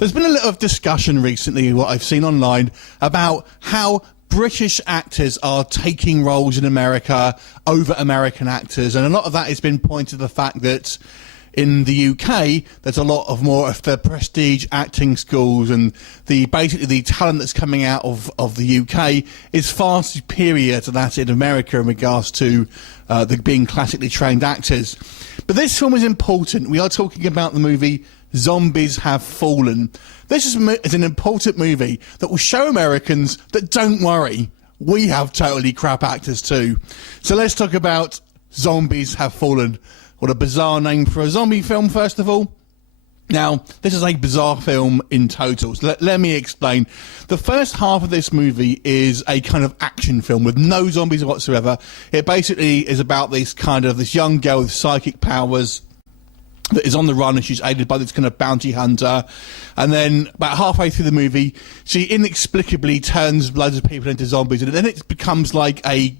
There's been a lot of discussion recently, what I've seen online, about how British actors are taking roles in America over American actors, and a lot of that has been pointed to the fact that in the UK there's a lot of more of the prestige acting schools, and basically the talent that's coming out of the UK is far superior to that in America in regards to being classically trained actors. But this film is important. We are talking about the movie Zombies Have Fallen. This is an important movie that will show Americans that, don't worry, we have totally crap actors too. So let's talk about Zombies Have Fallen. What a bizarre name for a zombie film, first of all. Now, this is a bizarre film in total. So let me explain. The first half of this movie is a kind of action film with no zombies whatsoever. It basically is about this young girl with psychic powers that is on the run, and she's aided by this kind of bounty hunter. And then about halfway through the movie, she inexplicably turns loads of people into zombies, and then it becomes like a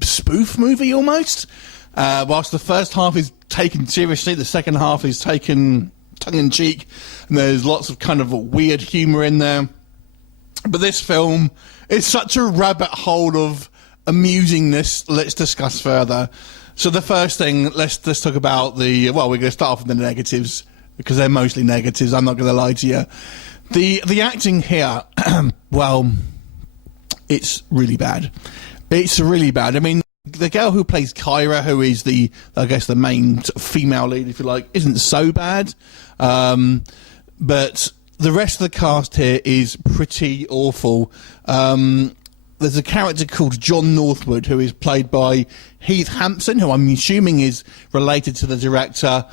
spoof movie almost. Whilst the first half is taken seriously, the second half is taken tongue-in-cheek, and there's lots of kind of weird humour in there. But this film is such a rabbit hole of amusingness. Let's discuss further. So the first thing, let's talk about we're going to start off with the negatives, because they're mostly negatives, I'm not going to lie to you. The acting here, well, it's really bad. It's really bad. I mean, the girl who plays Kyra, who is the main female lead, if you like, isn't so bad. But the rest of the cast here is pretty awful. There's a character called John Northwood, who is played by Heath Hampson, who I'm assuming is related to the director.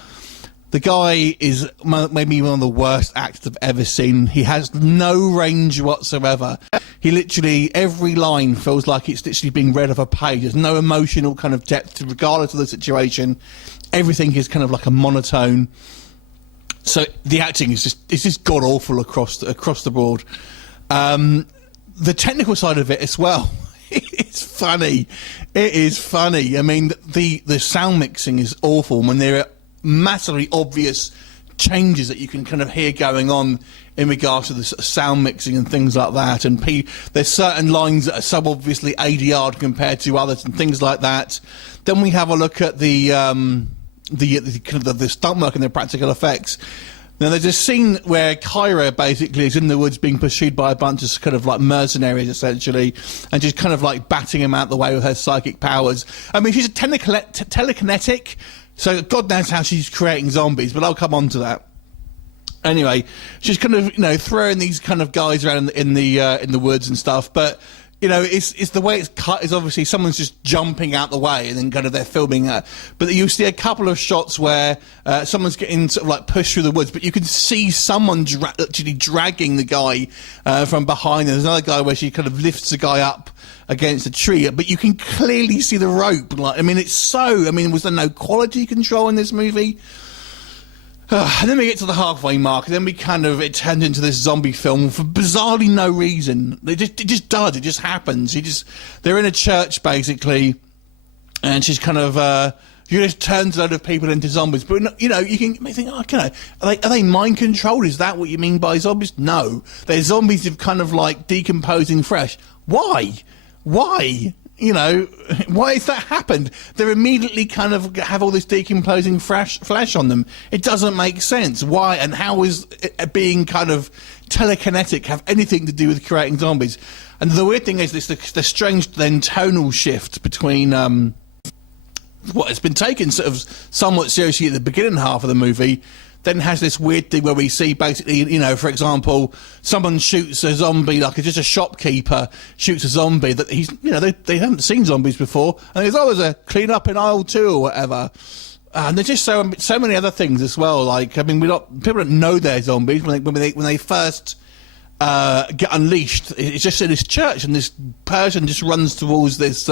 The guy is maybe one of the worst actors I've ever seen. He has no range whatsoever. He literally, every line feels like it's literally being read off a page. There's no emotional kind of depth, regardless of the situation. Everything is kind of like a monotone. So the acting is just god awful across the board. The technical side of it as well, it's funny. It is funny. I mean, the sound mixing is awful when there are massively obvious changes that you can kind of hear going on in regards to the sound mixing and things like that. And there's certain lines that are so obviously ADR'd compared to others and things like that. Then we have a look at the stunt work and the practical effects. Now, there's a scene where Kyra basically is in the woods being pursued by a bunch of kind of like mercenaries, essentially, and just kind of like batting him out the way with her psychic powers. I mean, she's a telekinetic, so God knows how she's creating zombies, but I'll come on to that. Anyway, she's kind of, throwing these kind of guys around in the woods and stuff, but it's the way it's cut is obviously someone's just jumping out the way and then kind of they're filming her. But you see a couple of shots where someone's getting sort of like pushed through the woods, but you can see someone actually dragging the guy from behind. There's another guy where she kind of lifts the guy up against a tree, but you can clearly see the rope. Was there no quality control in this movie? And then we get to the halfway mark, and then it turned into this zombie film for bizarrely no reason. It just does. It just happens. They're in a church basically, and she's kind of she just turns a load of people into zombies. But you can think, are they mind controlled? Is that what you mean by zombies? No, they're zombies of kind of like decomposing flesh. Why? Why has that happened? They're immediately kind of have all this decomposing flesh on them. It doesn't make sense. Why and how is it being kind of telekinetic have anything to do with creating zombies? And the weird thing is the strange then tonal shift between what has been taken sort of somewhat seriously at the beginning half of the movie, then has this weird thing where we see basically, for example, someone shoots a zombie, like just a shopkeeper shoots a zombie that they haven't seen zombies before, and there's always a clean up in aisle 2 or whatever. And there's just so many other things as well. Like, I mean, people don't know they're zombies when they first get unleashed. It's just in this church, and this person just runs towards this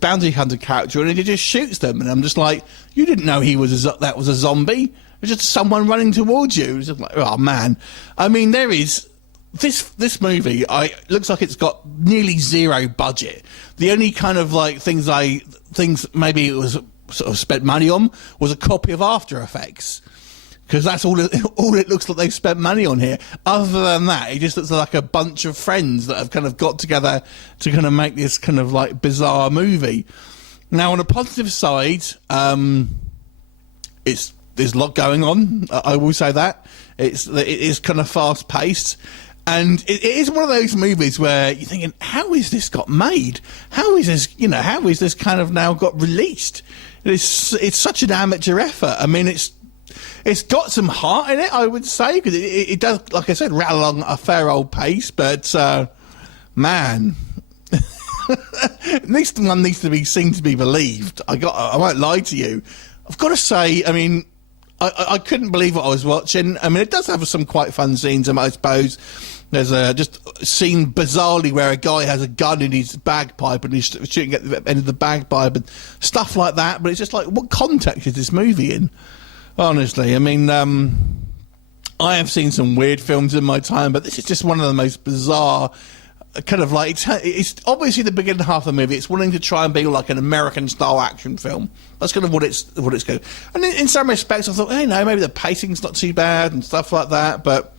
bounty hunter character, and he just shoots them. And I'm just like, you didn't know that was a zombie. It's just someone running towards you. It's just like, oh man. I mean, there is this movie. Looks like it's got nearly zero budget. The only kind of like things maybe it was sort of spent money on was a copy of After Effects. because that's all it looks like they've spent money on here. Other than that, it just looks like a bunch of friends that have kind of got together to kind of make this kind of like bizarre movie. Now, on a positive side, there's a lot going on. I will say that it is kind of fast paced, and it is one of those movies where you're thinking, how is this got made? How is this kind of now got released? It's such an amateur effort. I mean, it's got some heart in it, I would say, because it does, like I said, rattle along a fair old pace. But man, at least one needs to be seen to be believed. I won't lie to you. I've got to say, I mean, I couldn't believe what I was watching. I mean, it does have some quite fun scenes, I suppose. There's just a scene bizarrely where a guy has a gun in his bagpipe and he's shooting at the end of the bagpipe and stuff like that. But it's just like, what context is this movie in? Honestly, I mean, I have seen some weird films in my time, but this is just one of the most bizarre, kind of like, it's obviously the beginning half of the movie. It's wanting to try and be like an American-style action film. That's kind of what it's going. And in some respects, I thought, hey, no, maybe the pacing's not too bad and stuff like that. But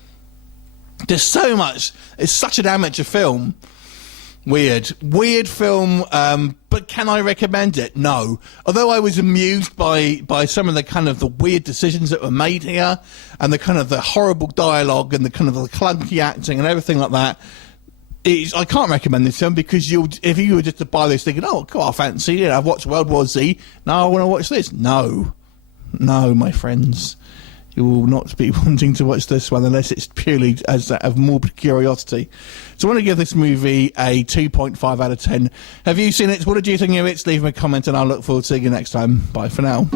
there's so much. It's such an amateur film. Weird film. But can I recommend it? No. Although I was amused by some of the kind of the weird decisions that were made here, and the kind of the horrible dialogue and the kind of the clunky acting and everything like that. I can't recommend this film because if you were just to buy this thinking, oh, God, I fancy it, I've watched World War Z, now I want to watch this. No, my friends. You will not be wanting to watch this one unless it's purely as of morbid curiosity. So I want to give this movie a 2.5 out of 10. Have you seen it? What did you think of it? Leave me a comment and I'll look forward to seeing you next time. Bye for now.